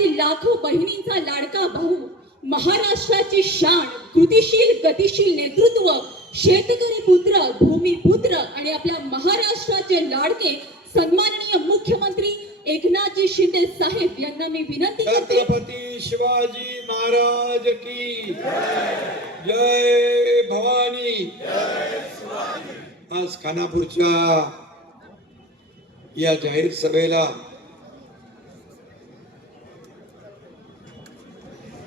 लाखो बहिणींचा लाडका भाऊ महाराष्ट्राची शान कृतीशील गतिशील नेतृत्व शेतकरी पुत्र भूमिपुत्र आणि आपल्या महाराष्ट्राचे लाडके सन्माननीय मुख्यमंत्री एकनाथजी शिंदे साहेब यांना मी विनंती छत्रपती शिवाजी महाराज की जय भवानी. आज खानापूरच्या या जाहीर सभेला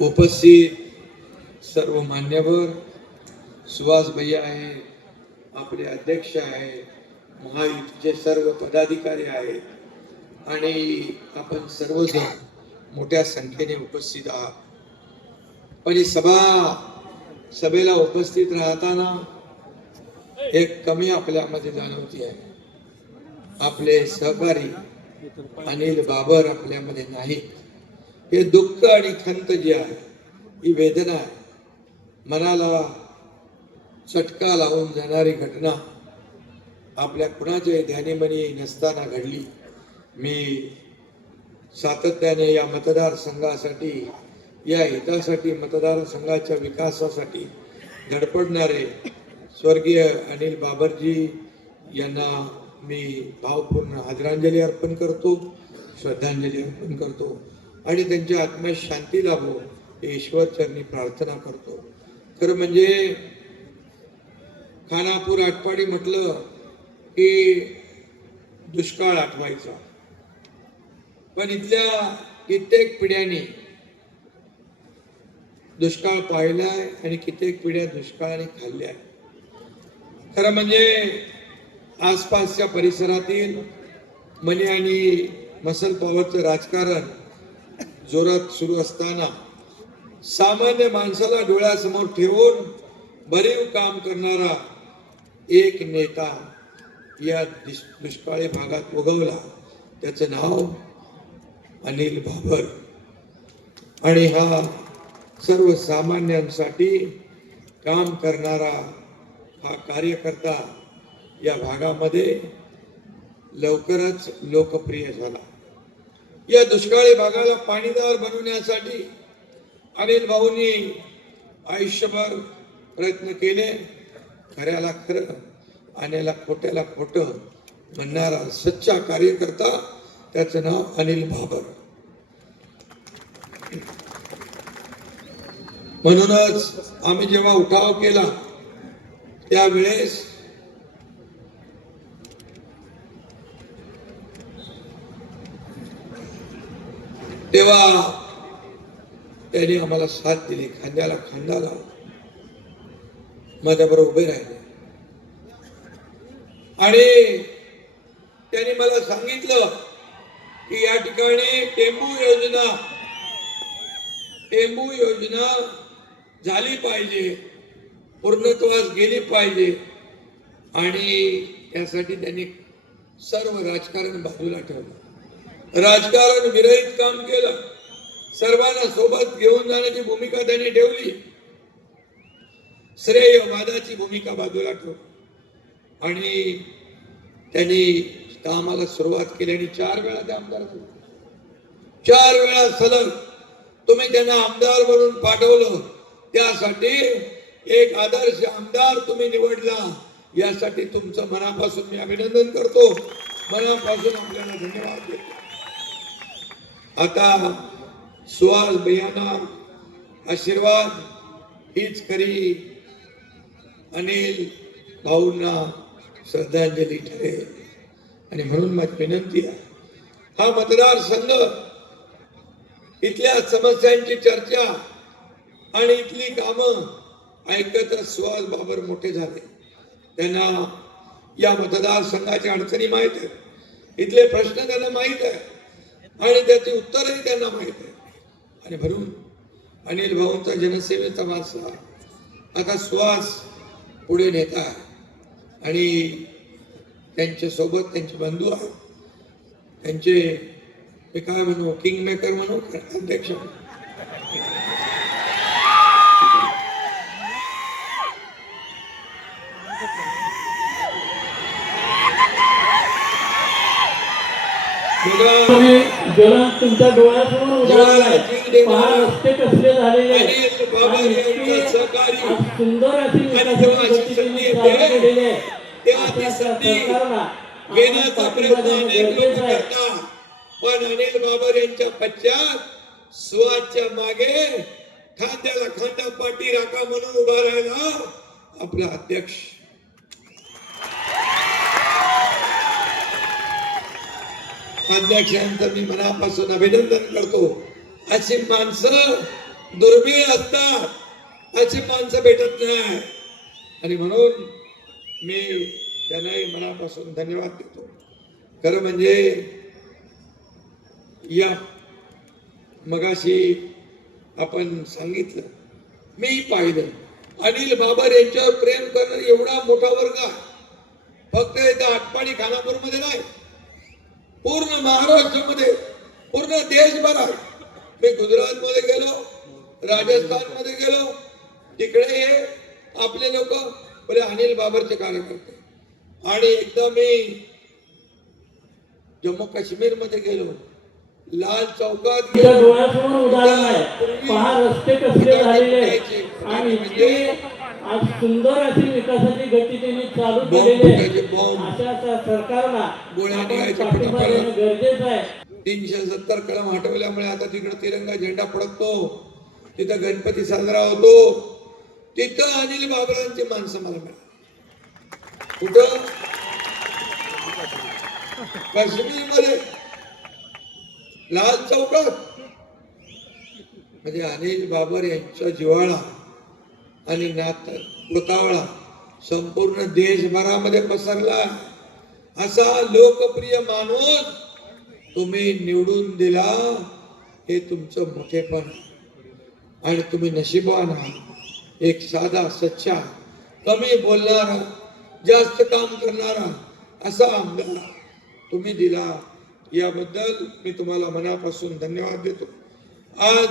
उपस्थित सर्व मान्यवर सुहास भैया आहे आपले अध्यक्ष आहे महायुतीचे सर्व पदाधिकारी आहेत. आणि आपण सर्वजण मोठ्या संख्येने उपस्थित आहात. पण ही सभा सभेला उपस्थित राहताना एक कमी आपल्यामध्ये जाणवती आहे. आपले सहकारी अनिल बाबर आपल्यामध्ये नाहीत. हे दुःख आणि खंत जी आहे ही वेदना आहे. मनाला चटका लावून जाणारी घटना आपल्या कुणाच्याही ध्यानीमनी नसताना घडली. मी सातत्याने या मतदारसंघासाठी या हितासाठी मतदारसंघाच्या विकासासाठी धडपडणारे स्वर्गीय अनिल बाबरजी यांना मी भावपूर्ण आदरांजली अर्पण करतो श्रद्धांजली अर्पण करतो. आणि त्यांच्या आत्म्यात शांती लाभो हे ईश्वरचरणी प्रार्थना करतो. खरं म्हणजे खानापूर आटपाडी म्हटलं की दुष्काळ आठवायचा. पण इथल्या कित्येक पिढ्यांनी दुष्काळ पाहिलाय आणि कित्येक पिढ्या दुष्काळाने खाल्ल्या. खरं म्हणजे आसपासच्या परिसरातील मनी आणि मसल पॉवरचं राजकारण जोरात सुरू असताना सामान्य माणसाला डोळ्यासमोर ठेवून भरीव काम करणारा एक नेता या दुष्काळी भागात उगवला. त्याचं नाव अनिल बाबर आणि हा सर्वसामान्यांसाठी काम करणारा हा कार्यकर्ता या भागामध्ये लवकरच लोकप्रिय झाला. या दुष्काळी भागाला पाणीदार बनवण्यासाठी अनिल भाऊंनी आयुष्यभर प्रयत्न केले. खऱ्याला खरं आण्याला खोट्याला खोटं म्हणणारा सच्चा कार्यकर्ता त्याचं नाव अनिल भाबर म्हणूनच आम्ही जेव्हा उठाव केला त्यावेळेस तेव्हा त्यांनी आम्हाला साथ दिली खांद्याला खांदा लावला. माझ्याबरोबर उभे राहिले. आणि त्यांनी मला सांगितलं की या ठिकाणी टेंबू योजना टेंबू योजना झाली पाहिजे पूर्णत्वास गेली पाहिजे. आणि त्यासाठी त्यांनी सर्व राजकारण बाजूला ठेवलं. राजकारण विरहित काम केलं. सर्वांना सोबत घेऊन जाण्याची भूमिका त्यांनी ठेवली. श्रेयवादाची भूमिका बाजूला ठेव आणि त्यांनी कामाला सुरुवात केली आणि चार वेळा ते आमदार चार वेळा सलग तुम्ही त्यांना आमदार म्हणून पाठवलं. त्यासाठी एक आदर्श आमदार तुम्ही निवडला. यासाठी तुमचं मनापासून मी अभिनंदन करतो. मनापासून आपल्याला धन्यवाद देतो. आता सुहास भैयांना आशीर्वाद हीच खरी अनिल भाऊंना श्रद्धांजली ठरेल. आणि म्हणून माझी विनंती आहे हा मतदारसंघ इथल्या समस्यांची चर्चा आणि इथली कामं ऐकतच सुहास बाबर मोठे झाले. त्यांना या मतदारसंघाच्या अडचणी माहीत आहेत. इथले प्रश्न त्यांना माहीत आहे आणि त्याची उत्तरही त्यांना माहीत आहे. आणि म्हणून अनिल भाऊंचा जनसेवेचा वारसा आता श्वास पुढे नेता आणि त्यांच्यासोबत त्यांचे बंधू आहेत. त्यांचे मी काय म्हणू किंग मेकर म्हणू अध्यक्ष म्हणू? ज्वलन तुमच्या डोळ्यासमोर पहा रस्ते कसले झालेले सुंदर अशी विकासाची केलेली आहे. सरकारला घेण्याचा प्रयत्न अनेक लोक करतात पण अनिल बाबर यांच्या पश्चात सुवाच्या मागे खांद्याला खांदा पाठी राखा म्हणून उभा राहिला आपला अध्यक्ष. अध्यक्षांचं मी मनापासून अभिनंदन करतो. अशी माणसं दुर्मिळ असतात. अशी माणसं भेटत नाही. आणि म्हणून मी त्यांनाही मनापासून धन्यवाद देतो. खरं म्हणजे या मगाशी आपण सांगितलं मी पाहिलं. अनिल बाबर यांच्यावर प्रेम करणं एवढा मोठा वर्ग आहे. फक्त इथं आटपाडी खानापूरमध्ये नाही. पूर्ण महाराष्ट्रामध्ये पूर्ण देशभरात. मी गुजरातमध्ये गेलो राजस्थानमध्ये गेलो. तिकडे हे आपले लोक बोले अनिल बाबरचे कार्यकर्ते. आणि एकदा मी जम्मू काश्मीरमध्ये गेलो. लाल चौकात तुमच्या गेलो. डोळ्यासमोर उदाहरण आहे. पहा रस्ते कसले झालेले आहे. आणि आज सुंदर अशी विकासाची गती त्यांनी चालू केलेली आहे. अशा सरकारला पाठिंबा. देणं गरजेचं आहे. तीनशे सत्तर कलम हटवल्यामुळे आता तिकडे तिरंगा झेंडा फडकतो. तिथं गणपती साजरा होतो. तिथं अनिल बाबरांची माणसं मला मिळाली कुठं? काश्मीरमध्ये लाल चौकात. म्हणजे अनिल बाबर यांचा जिव्हाळा. आणि नात गोतावळा संपूर्ण देशभरामध्ये पसरला. असा लोकप्रिय माणूस तुम्ही निवडून दिला हे तुमचं मोठेपण. आहे. आणि तुम्ही नशिबान आहात. एक साधा सच्चा कमी बोलणारा जास्त काम करणारा असा आमदार तुम्ही दिला. याबद्दल मी तुम्हाला मनापासून धन्यवाद देतो. आज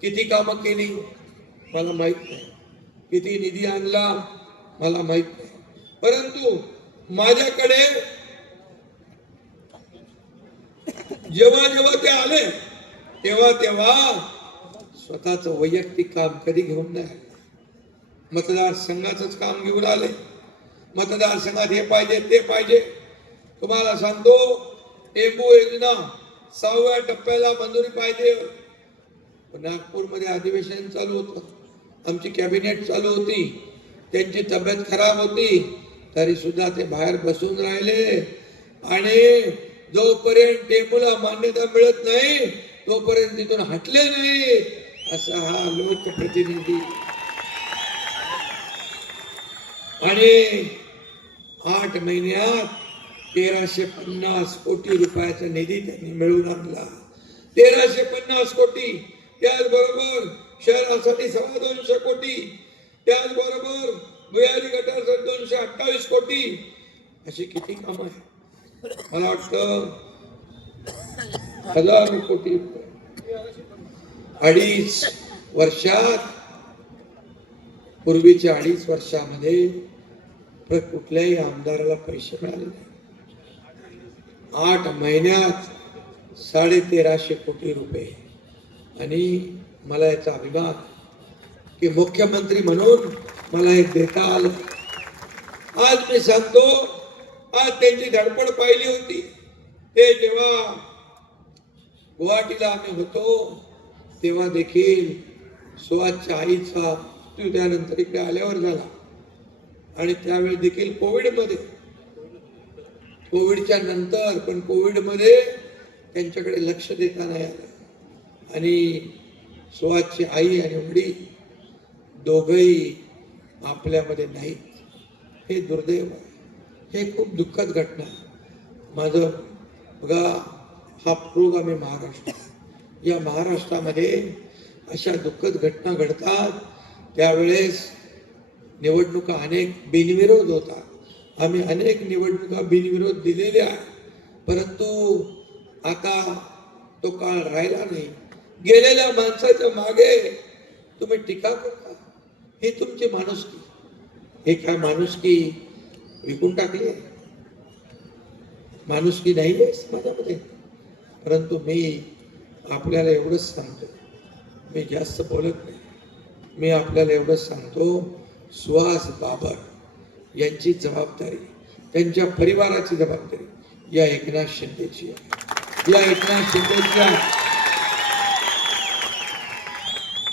किती कामं केली? मला माहीत नाही. किती निधी आणला मला माहीत नाही. परंतु माझ्याकडे जेव्हा जेव्हा ते आले तेव्हा तेव्हा स्वतःच वैयक्तिक काम कधी घेऊन नाही मतदारसंघाचंच काम घेऊन आले. मतदारसंघात हे पाहिजे ते पाहिजे. तुम्हाला सांगतो टेंबू योजना सहाव्या टप्प्याला मंजुरी पाहिजे. नागपूरमध्ये अधिवेशन चालू होतं. आमची कॅबिनेट चालू होती. त्यांची तब्येत खराब होती. तरी सुद्धा ते बाहेर बसून राहिले. आणि जोपर्यंत टेबुला मान्यता मिळत नाही तोपर्यंत तिथून हटले नाही. असा हा लोकप्रतिनिधी आणि आठ महिन्यात तेराशे पन्नास कोटी रुपयाचा निधी त्यांनी मिळवून आणला. तेराशे पन्नास कोटी. त्याचबरोबर शहरासाठी सव्वा दोनशे कोटी त्याचबरोबर भुयारी गटासाठी दोनशे अठ्ठावीस कोटी. अशी किती कामं आहे मला वाटतं हजार कोटी अडीच वर्षात पूर्वीच्या अडीच वर्षामध्ये कुठल्याही आमदाराला पैसे मिळाले नाही. आठ महिन्यात साडे तेराशे कोटी रुपये. आणि मला याचा अभिमान की मुख्यमंत्री म्हणून मला हे देता आलं. आज मी सांगतो आज त्यांची धडपड पाहिली होती. ते जेव्हा गुवाहाटीला आम्ही होतो तेव्हा देखील सुहासच्या आईचा मृत्यू त्यानंतर इकडे आल्यावर झाला. आणि त्यावेळी देखील कोविडमध्ये. कोविडच्या नंतर पण कोविडमध्ये त्यांच्याकडे लक्ष देता नाही आलं. आणि सुहासची आई आणि वडील दोघंही आपल्यामध्ये नाहीत. हे दुर्दैव आहे. हे खूप दुःखद घटना माझं बघा हा प्रोगामी महाराष्ट्र या महाराष्ट्रामध्ये अशा दुःखद घटना घडतात. त्यावेळेस निवडणुका अनेक बिनविरोध होतात. आम्ही अनेक निवडणुका बिनविरोध दिलेल्या परंतु आता तो काळ राहिला नाही. गेलेल्या माणसाच्या मागे तुम्ही टीका करता. हे तुमची माणुसकी. हे काय माणुसकी विकून टाकली आहे? माणुसकी नाही आहे समाजामध्ये. परंतु मी आपल्याला एवढंच सांगतो. मी जास्त बोलत नाही. मी आपल्याला एवढंच सांगतो सुहास बाबर यांची जबाबदारी त्यांच्या परिवाराची जबाबदारी या एकनाथ शिंदेची आहे. या एकनाथ शिंदेच्या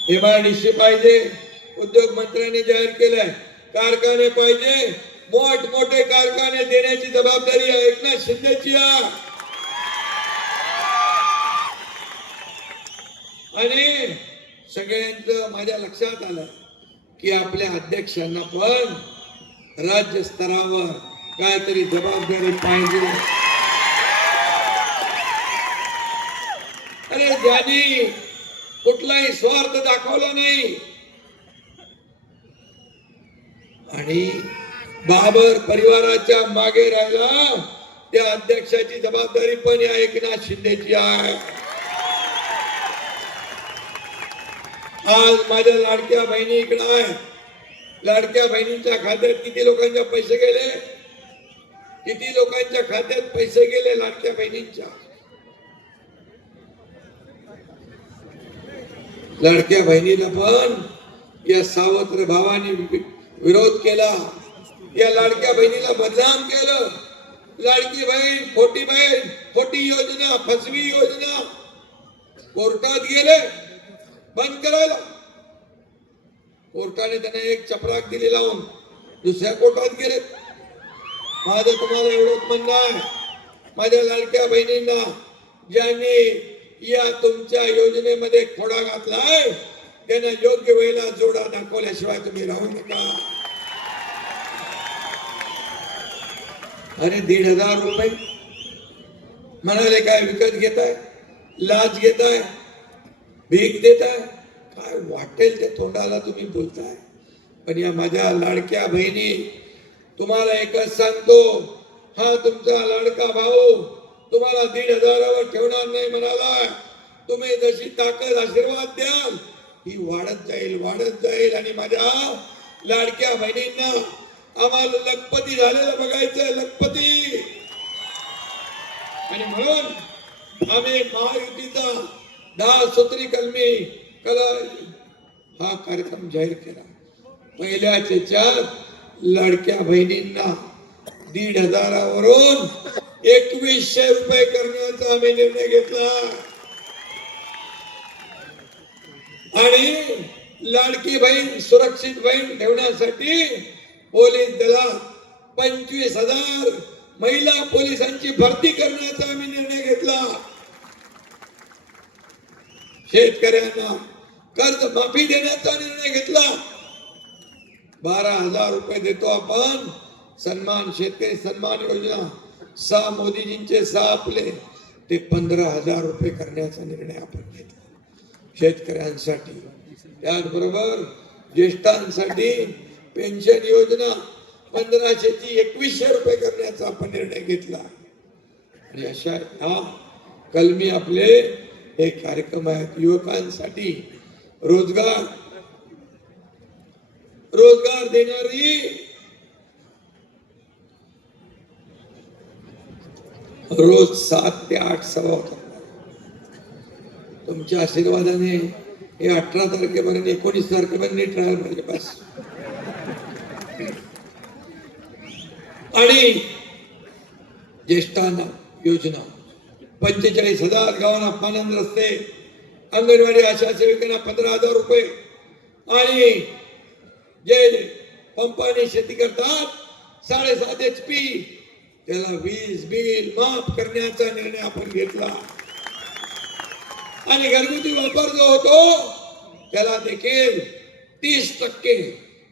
एमआयडीसी पाहिजे उद्योग मंत्र्यांनी जाहीर केलंय. कारखाने पाहिजे मोठ मोठे कारखाने देण्याची जबाबदारी आहे. एकनाथ शिंदेची आणि सगळ्यांचं माझ्या लक्षात आलं की आपल्या अध्यक्षांना पण राज्य स्तरावर काहीतरी जबाबदारी पाहिजे. अरे ज्यांनी कुठलाही स्वार्थ दाखवला नाही. आणि बाबर परिवाराच्या मागे राहिला. त्या अध्यक्षाची जबाबदारी पण या एकनाथ शिंदेची आहे. आज माझ्या लाडक्या बहिणी इकडे आहे लाडक्या बहिणींच्या खात्यात किती लोकांच्या पैसे गेले? किती लोकांच्या खात्यात पैसे गेले लाडक्या बहिणींच्या? लाडक्या बहिणीला पण या सावत्र भावाने विरोध केला. या लाडक्या बहिणीला बदनाम केलं. लाडकी बहीण, खोटी बहीण, खोटी योजना, फसवी योजना कोर्टात गेले, बंद करायला. कोर्टाने त्यांना एक चपराक दिली लावून दुसऱ्या कोर्टात गेले. माझं तुम्हाला एवढंच म्हणणं आहे. माझ्या लाडक्या बहिणींना ज्यांनी या तुमच्या योजनेमध्ये खोडा घातलाय. त्यांना योग्य वेळेला जोडा दाखवल्याशिवाय तुम्ही राहू नका. अरे दीड हजार रुपये. म्हणाले काय विकत घेताय? लाच घेताय? भीक देताय? काय वाटेल ते तोंडाला तुम्ही बोलताय? पण या माझ्या लाडक्या बहिणी तुम्हाला एकच सांगतो. हा तुमचा लाडका भाऊ तुम्हाला दीड हजारावर ठेवणार नाही म्हणाला. तुम्ही जशी ताकद आशीर्वाद द्याल ही वाढत जाईल वाढत जाईल. आणि माझ्या लाडक्या बहिणींना आम्हाला लखपती झालेलं बघायचंय लखपती. आणि म्हणून आम्ही महायुतीचा दहा सूत्री कलमी कला हा कार्यक्रम जाहीर केला. पहिल्याच चार लाडक्या बहिणींना दीड हजारावरून एकवीसशे रुपये करण्याचा आम्ही निर्णय घेतला. आणि लाडकी बहीण सुरक्षित बहीण ठेवण्यासाठी पोलीस दलात पंचवीस हजार महिला पोलिसांची भरती करण्याचा आम्ही निर्णय घेतला. शेतकऱ्यांना कर्ज माफी देण्याचा निर्णय घेतला. बारा हजार रुपये देतो आपण. सन्मान शेतकरी सन्मान योजना सहा मोदीजींचे सहा आपले ते पंधरा हजार रुपये करण्याचा निर्णय आपण घेतला. शेतकऱ्यांसाठी. त्याचबरोबर ज्येष्ठांसाठी पेन्शन योजना पंधराशेची एकवीसशे रुपये करण्याचा आपण निर्णय घेतला. आणि अशा ह्या कलमी आपले हे कार्यक्रम आहेत युवकांसाठी. रोजगार. रोजगार देणारी रोज सात ते आठ सभा होतात. तुमच्या आशीर्वादाने हे अठरा तारखेपर्यंत एकोणीस तारखेपर्यंत ट्रायल म्हणजे बस. आणि ज्येष्ठांना योजना. पंचेचाळीस हजार गावांना पानंद रस्ते अंगणवाडी आशा सेविकांना पंधरा हजार रुपये. आणि जे पंपाने शेती करतात साडेसात एच पी त्याला वीज बिल माफ करण्याचा निर्णय आपण घेतला. आणि घरगुती वापर जो होतो त्याला देखील तीस टक्के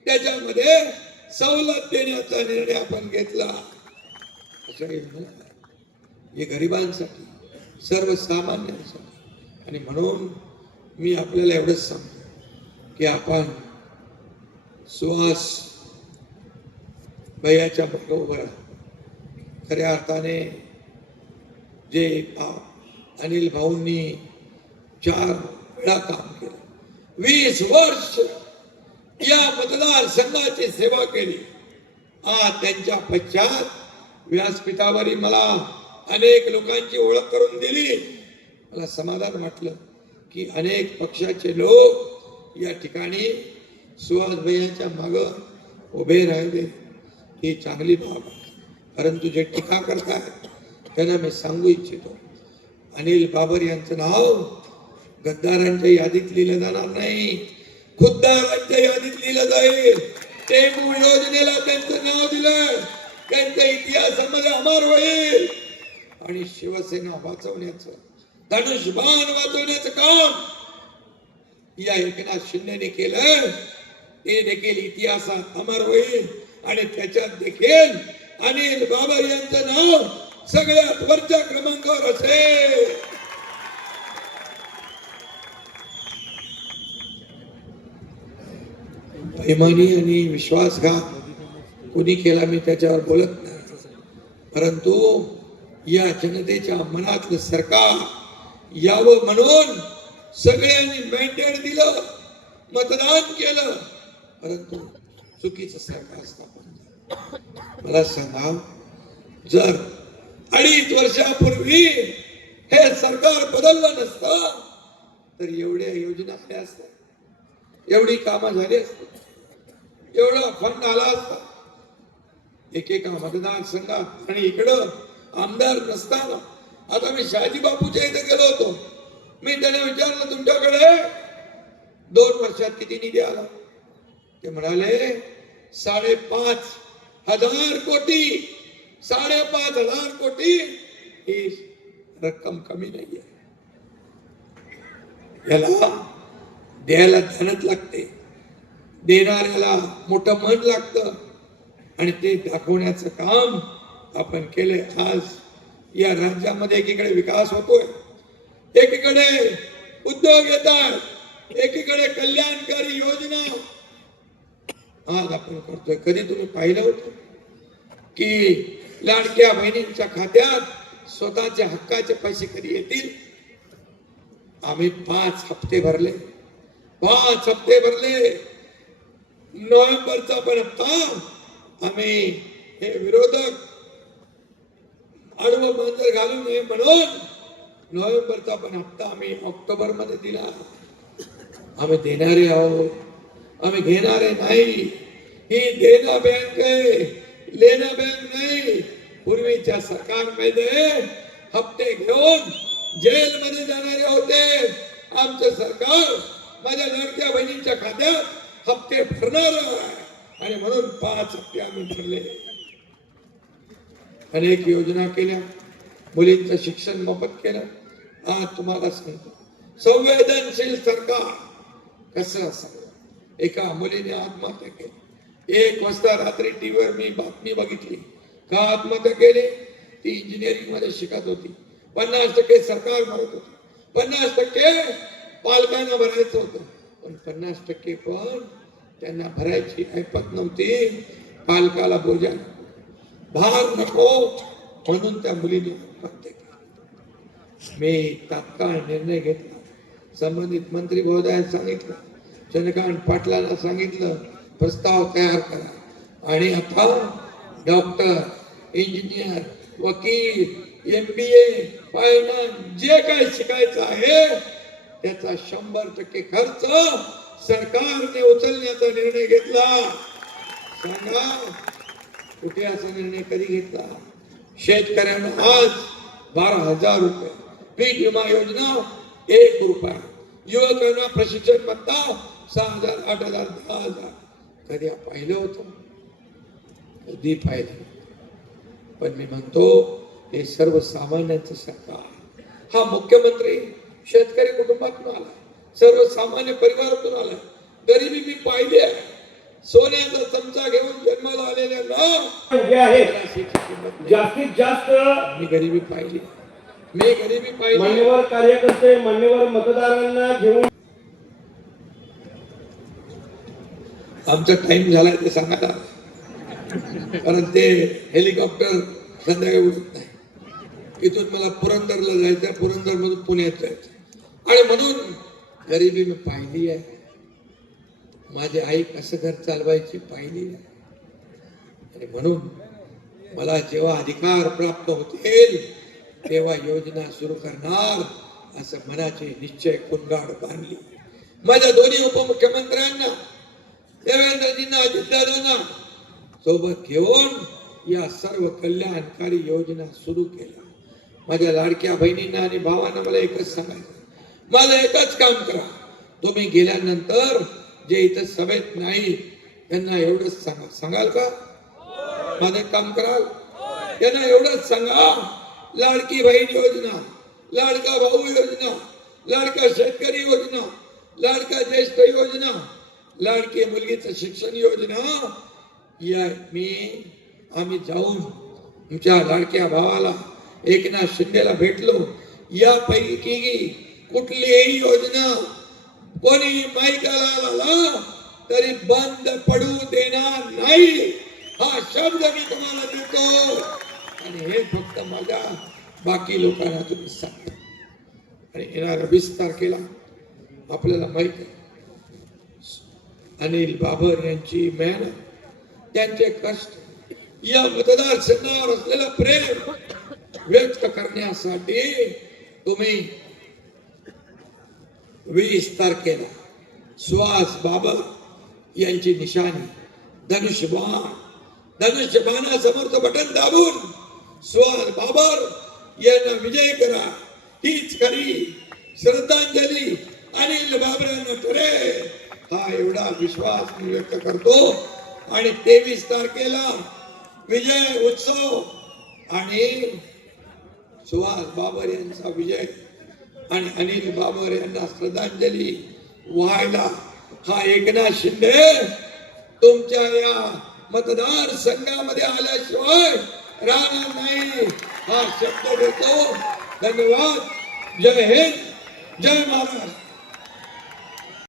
त्याच्यामध्ये सवलत देण्याचा निर्णय आपण घेतला. असं हे गरिबांसाठी सर्वसामान्यांसाठी. आणि म्हणून मी आपल्याला एवढंच सांगतो की आपण सुहास भैयाच्या पक्का उभं राहा खऱ्या अर्थाने जे पा अनिल भाऊंनी चार वेळा काम केलं. वीस वर्ष या मतदारसंघाची सेवा केली. आज त्यांच्या पश्चात व्यासपीठावरही मला अनेक लोकांची ओळख करून दिली. मला समाधान वाटलं की अनेक पक्षाचे लोक या ठिकाणी सुहास भैयाच्या माग उभे राहिले. ही चांगली बाब आहे. परंतु जे टीका करतात त्यांना मी सांगू इच्छितो. अनिल बाबर यांचं नाव गद्दारांच्या यादीत लिहिलं जाणार नाही. खुद्दारांच्या यादीत लिहिलं जाईल. टेमू योजनेला त्यांचं नाव दिलं त्यांच्या इतिहासामध्ये अमर होईल. आणि शिवसेना वाचवण्याचं धनुष्यबाण वाचवण्याचं काम या एकनाथ शिंदेने केलं ते देखील इतिहासात अमर होईल. आणि त्याच्यात देखील अनिल बाबा यांचं नाव सगळ्यात वरच्या क्रमांकावर असेल. बेमानी आणि विश्वासघात कोणी केला मी त्याच्यावर बोलत नाही. परंतु या जनतेच्या मनातलं सरकार यावं म्हणून सगळ्यांनी मॅन्डेट दिलं मतदान केलं परंतु चुकीचं सरकार स्थापन मला सांगा, जर अडीच वर्षापूर्वी हे सरकार बदललं नसतं, तर योजना आल्या असत्या. एवढी फंड आला असता. एकेका मतदारसंघात आणि इकडं आमदार नसताना. आता मी शहाजी बापूच्या इथे गेलो होतो. मी त्याने विचारलं दोन वर्षात किती आला? म्हणाले, साडेपाच हजार कोटी साडेपाच हजार कोटी ही रक्कम कमी नाही आहे याला द्यायला धनच लागते. देणाऱ्याला मोठं मन लागतं. आणि ते दाखवण्याचं काम आपण केले आज या राज्यामध्ये एकीकडे विकास होतोय. एकीकडे उद्योग येतात. एकीकडे कल्याणकारी योजना आज आपण करतोय. कधी तुम्ही पाहिलं होतं की लाडक्या बहिणींच्या खात्यात स्वतःच्या हक्काचे पैसे कधी येतील? आम्ही पाच हप्ते भरले. पाच हप्ते भरले. नोव्हेंबरचा पण हप्ता. आम्ही हे विरोधक आडवं मांजर घालू नये म्हणून नोव्हेंबरचा पण हप्ता आम्ही ऑक्टोबरमध्ये दिला. आम्ही देणारे आहोत. आम्ही घेणारे नाही. ही देना बँक आहे लेना बँक नाही. पूर्वीच्या सरकारमध्ये हप्ते घेऊन जेलमध्ये जाणारे होते. आमचं सरकार माझ्या लडक्या बहिणींच्या खात्यात हप्ते भरणार आणि म्हणून पाच हप्ते आम्ही भरले. अनेक योजना केल्या. मुलींचं शिक्षण मोफत केलं. आज तुम्हाला सांगतो संवेदनशील सरकार कसं असावं? एका मुलीने आत्महत्या केली. एक वाजता रात्री टीव्हीवर मी बातमी बघितली. का आत्महत्या केली? ती इंजिनिअरिंगमध्ये शिकत होती. पन्नास टक्के सरकार भरत होती. पन्नास टक्के पालकांना भरायचं होतं. पण पन्नास टक्के पण त्यांना भरायची ऐपत नव्हती. पालकाला बोजा भार नको. म्हणून त्या मुलीने आत्महत्या केली. मी तात्काळ निर्णय घेतला. संबंधित मंत्री महोदयाने सांगितलं. चंद्रकांत पाटलांना सांगितलं प्रस्ताव तयार करा. आणि आता डॉक्टर इंजिनियर वकील एम बी ए फायनान्स जे काय शिकायचं आहे त्याचा शंभर टक्के खर्च सरकारने उचलण्याचा निर्णय घेतला. सांगा कुठे असा निर्णय कधी घेतला? शेतकऱ्यांना आज बारा हजार रुपये. पीक विमा योजना एक रुपया. युवकांना प्रशिक्षण पत्ता सहा हजार आठ हजार दहा हजार. कधी पाहिलं होतं? कधी पाहिलं पण मी म्हणतो हे सर्वसामान्यांचं सरकार हा मुख्यमंत्री शेतकरी कुटुंबातून आला सर्वसामान्य परिवारातून आला गरिबी मी पाहिली आहे. सोन्याचा चमचा घेऊन जन्माला आलेल्या ना जास्तीत जास्त मी गरिबी पाहिली मी गरिबी पाहिली मान्यवर कार्यकर्ते मान्यवर मतदारांना घेऊन आमचा टाइम झालाय ते सांगायला कारण ते हेलिकॉप्टर संध्याकाळी उडत नाही. इथून मला पुरंदरला जायचं पुरंदर मधून पुण्यात जायचं आणि म्हणून गरिबी मी पाहिली आहे. माझी आई कसं घर चालवायची पाहिली आहे आणि म्हणून मला जेव्हा अधिकार प्राप्त होतील तेव्हा योजना सुरू करणार असं मनाचे निश्चय कुंगाड बांधली. माझ्या दोन्ही उपमुख्यमंत्र्यांना देवेंद्रजींना अजितदादांना सोबत घेऊन या सर्व कल्याणकारी योजना सुरू केल्या. माझ्या लाडक्या बहिणींना आणि भावांना मला एकच सांगायचं माझं एकच काम करा. तुम्ही गेल्यानंतर जे इथं सभेत नाही त्यांना एवढंच सांगा. सांगाल का? माझं काम कराल? त्यांना एवढंच सांगा. लाडकी बहीण योजना लाडका भाऊ योजना लाडका शेतकरी योजना लाडका ज्येष्ठ योजना लाडकी मुलगीचं शिक्षण योजना या मी आम्ही जाऊन तुमच्या लाडक्या भावाला एकनाथ शिंदेला भेटलो. यापैकी कुठलीही योजना कोणी माहिती आला तरी बंद पडू देणार नाही. हा शब्द मी तुम्हाला देतो. आणि हे फक्त माझ्या बाकी लोकांना तुम्ही सांगा. आणि येणारा वीस तारखेला आपल्याला माहीत आहे. अनिल बाबर यांची मेहनत त्यांचे कष्ट या मतदारसंघावर असलेलं प्रेम व्यक्त करण्यासाठी तुम्ही वीस तारखेला सुहास बाबर यांची निशाणी धनुष्यबाण धनुष्यबाणासमोरचं बटन दाबून सुहास बाबर यांना विजय करा. तीच खरी श्रद्धांजली अनिल बाबरांना ठरेल. हा एवढा विश्वास मी व्यक्त करतो. आणि तेवीस तारखेला विजय उत्सव आणि सुहास बाबर यांचा विजय आणि अनिल बाबर यांना श्रद्धांजली व्हायला हा एकनाथ शिंदे तुमच्या या मतदार संघामध्ये आल्याशिवाय राहणार नाही. हा शब्द देतो. धन्यवाद. जय हिंद. जय महाराष्ट्र.